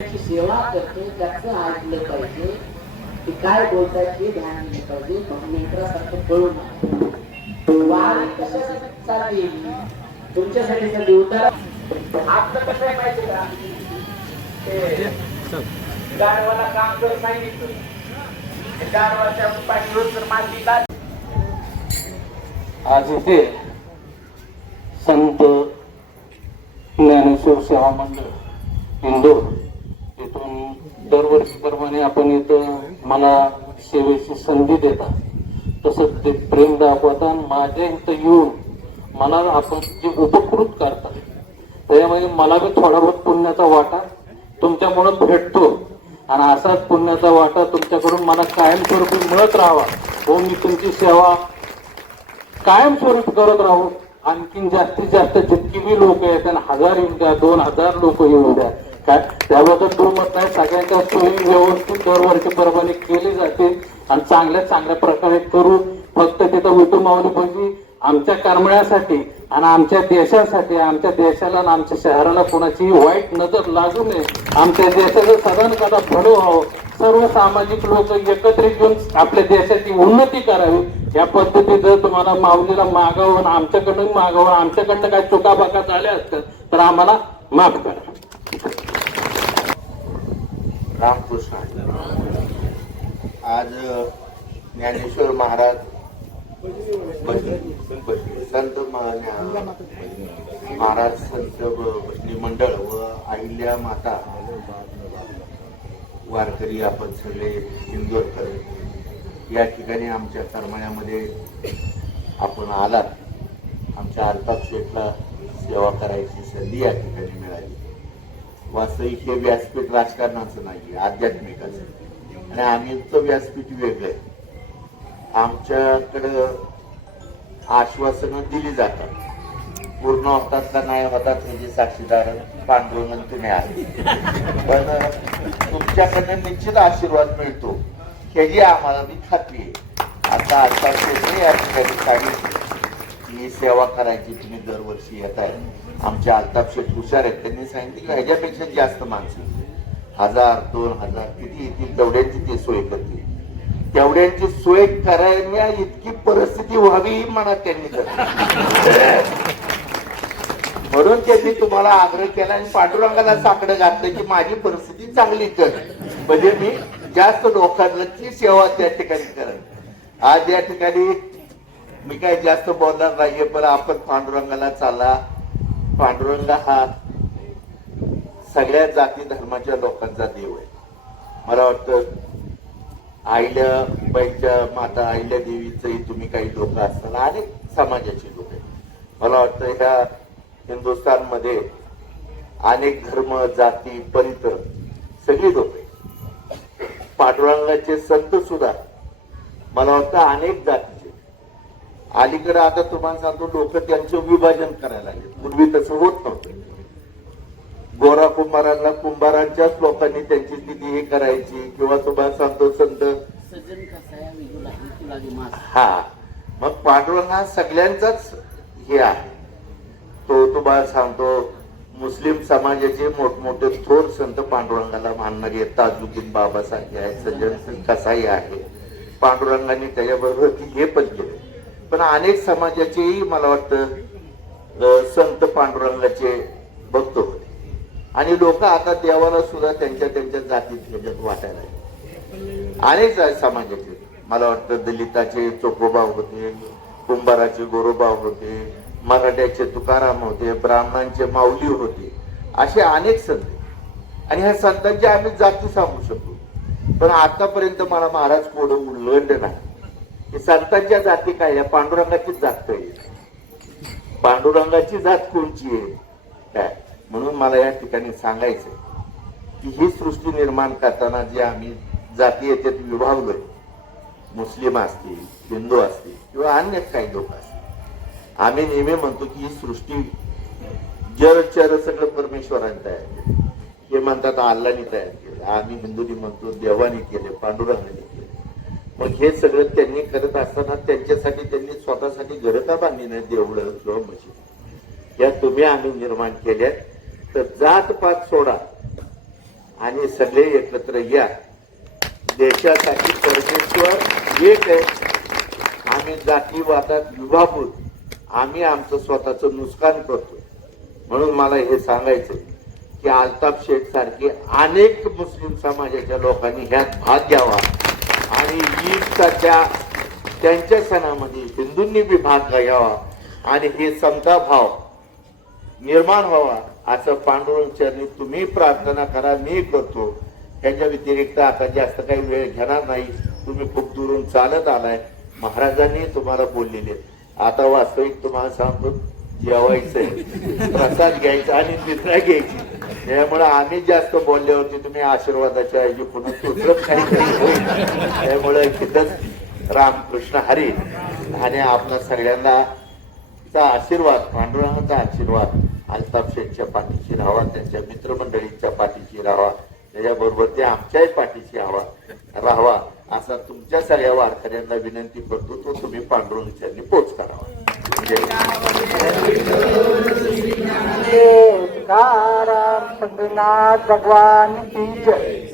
त्याची सेवा करतो त्याचं ऐकलं पाहिजे. ते काय बोलतात हे ध्यान दिलं पाहिजे. मग नेत्रासारखं पळू नका वारी कशासाठी? चालली तुमच्यासाठी चालली उतारा आपलं कसं आहे माहिती का? ते गाडवाला काम कर सांगितलं. गाडवाच्या पाठीवर जर माती आज इथे संत ज्ञानेश्वर सेवा मंडळ इंदोर. दरवर्षीप्रमाणे आपण इथं मला सेवेची संधी देतात. तसंच ते प्रेम दाखवता माझ्या इथं येऊन मला आपण जे उपकृत करतात त्याच्यामध्ये मला बी थोडा बहुत पुण्याचा वाटा तुमच्यामुळं भेटतो. आणि असाच पुण्याचा वाटा तुमच्याकडून मला कायमस्वरूपी मिळत राहावा. हो मी तुमची सेवा कायमस्वरूपी करत राहू. आणखीन जास्तीत जास्त जितकी बी लोक आहेत त्यांना हजार येऊन द्या दोन हजार लोक येऊन द्या. काय? त्याबद्दल तो मत नाही. सगळ्यांच्या सोयी व्यवस्थित दरवर्षीप्रमाणे केली जाते आणि चांगल्या चांगल्या प्रकारे करू फक्त तिथं विठू माऊली आमच्या करमण्यासाठी आणि आमच्या देशासाठी आमच्या देशाला आणि आमच्या शहराला कोणाची वाईट नजर लागू नये. आमच्या देशाचं सदन कदा फडो हो? व्हावं सर्व सामाजिक लोक एकत्रित येऊन आपल्या देशाची उन्नती करावी. या पद्धतीचं तुम्हाला माऊलीला मागावं आणि आमच्याकडनं मागावं आमच्याकडनं काही चुकाबाका झाल्या असतात तर आम्हाला माफ करा रामकृष्ण आज ज्ञानेश्वर महाराज संत महाराज संत भ- भजनी मंडळ व अहिल्या माता वारकरी आपण सगळे इंदोरकर या ठिकाणी आमच्या करमाळ्यामध्ये आपण आलात. आमच्या अर्थात शेठला सेवा करायची संधी या ठिकाणी मिळाली. वास्तविक हे व्यासपीठ राजकारणाचं नाही आध्यात्मिकाचं. आणि आम्हीचं व्यासपीठ वेगळं आहे. आमच्याकडं आश्वासनं दिली जातात. पूर्ण होतात का नाही होतात म्हणजे साक्षीदार पांडुरंगन तुम्ही आहे पण तुमच्याकडनं निश्चित आशीर्वाद मिळतो. ह्याची आम्हाला मी खात्री आहे. आता आता या ठिकाणी सांगितलं. ही सेवा करायची तुम्ही दरवर्षी येत आहे. आमच्या आलताप शेठ हुशार आहेत. त्यांनी सांगितलं की ह्याच्यापेक्षा जास्त माणसं हजार दोन हजार किती येतील? तेवढ्यांची ते सोय करतील. तेवढ्यांची सोय करायला इतकी परिस्थिती व्हावी ही मनात त्यांनी म्हणून त्यांनी तुम्हाला आग्रह केला आणि पांडुरंगाला साकडं घातलं की माझी परिस्थिती चांगली कर. म्हणजे मी जास्त लोकांची सेवा त्या ठिकाणी करेन. आज या ठिकाणी मी काय जास्त बोलणार नाहीये पण आपण पांडुरंगाला चालला पांडुरंग हा सगळ्या जाती धर्माच्या लोकांचा देव आहे. मला वाटतं आईल्या बाईच्या माता आईल्या देवीचंही तुम्ही काही लोक असताना अनेक समाजाची लोक आहेत. मला वाटतं ह्या हिंदुस्थानमध्ये अनेक धर्म जाती पंथ सगळी लोक आहेत. पांडुरंगाचे संत सुद्धा मला वाटतं अनेक जाती अलीकडे आता तुम्हाला सांगतो लोक त्यांचं विभाजन करायला पूर्वी तसं होत नव्हतं. गोरा कुंभारांना कुंभारांच्याच लोकांनी त्यांची स्थिती हे करायची किंवा तुम्हाला सांगतो संत हा. मग पांडुरंग हा सगळ्यांचाच हे आहे. तो तुम्हाला सांगतो मुस्लिम समाजाचे मोठमोठे थोर संत पांडुरंगाला मानणारे आहेत. ताजुद्दीन बाबासारखे आहेत सज्जन कसाई आहे. पांडुरंगाने त्याच्याबरोबर हे पण केले. पण अनेक समाजाचेही मला वाटतं संत पांडुरंगाचे भक्त होते. आणि लोक आता देवाला सुद्धा त्यांच्या त्यांच्या जातीत ह्याच्यात वाटायला अनेक समाजाचे. मला वाटतं दलिताचे चोकोबा होते कुंभाराचे गोरोबा होते मराठ्याचे तुकाराम होते ब्राह्मणांचे माऊली होते असे अनेक संत. आहेत. आणि ह्या संतांची आम्ही जाती सांगू शकतो. पण आतापर्यंत मला महाराज कोण उल्लंघन नाही संतांच्या जाती काय? या पांडुरंगाचीच जात काय? पांडुरंगाची जात कोणची आहे? काय? म्हणून मला या ठिकाणी सांगायचं की ही सृष्टी निर्माण करताना जे आम्ही जाती याच्यात विभागलोय. मुस्लिम असतील हिंदू असतील किंवा अन्य काही लोक असतील. आम्ही नेहमी म्हणतो की ही सृष्टी जर चर सगळं परमेश्वरांनी तयार केलं. हे म्हणतात अल्लानी तयार केलं. आम्ही हिंदूनी म्हणतो देवानी केले पांडुरंगाने केले. मग हे सगळं त्यांनी करत असताना त्यांच्यासाठी त्यांनी स्वतःसाठी घरं का बांधली नाही देवळं किंवा मशीद? या तुम्ही आम्ही निर्माण केल्या तर जात पात सोडा. आणि सगळे एकत्र या. देशासाठी परमेश्वर एक आहे. आम्ही जातीवादात विभागून आम्ही आमचं स्वतःचं नुकसान करतो. म्हणून मला हे सांगायचं की अल्ताफ शेठ सारखे अनेक मुस्लिम समाजाच्या लोकांनी ह्यात भाग घ्यावा. आणि ईदचा त्या त्यांच्या सणामध्ये हिंदूंनी बी भाग घ्यावा. आणि हे समता भाव निर्माण व्हावा असं पांडुरंगचरणी तुम्ही प्रार्थना करा मी करतो. याच्या व्यतिरिक्त आता जास्त काही वेळ घेणार नाही. तुम्ही खूप दुरून चालत आलाय. महाराजांनी तुम्हाला बोललेले. आता वास्तविक तुम्हाला सांगतो जेवायचंय. प्रसाद घ्यायचा आणि निद्रा घ्यायची. त्यामुळे आम्ही जास्त बोलल्यावरती तुम्ही आशीर्वादाच्या ऐवजी पुन्हा सुचत नाही त्यामुळे तिथंच रामकृष्ण हरी आणि आपल्या सगळ्यांना चा आशीर्वाद पांडुरंगाचा आशीर्वाद अल्ताफ शेखच्या पाठीशी राहावा त्यांच्या मित्रमंडळींच्या पाठीशी राहावा त्याच्याबरोबर ते आमच्याही पाठीशी हवा राहावा असा तुमच्या सगळ्या वारकऱ्यांना विनंती करतो तो तुम्ही पांडुरंगाच्यांनी पोच करावा. કારામ ભગવાન કી જય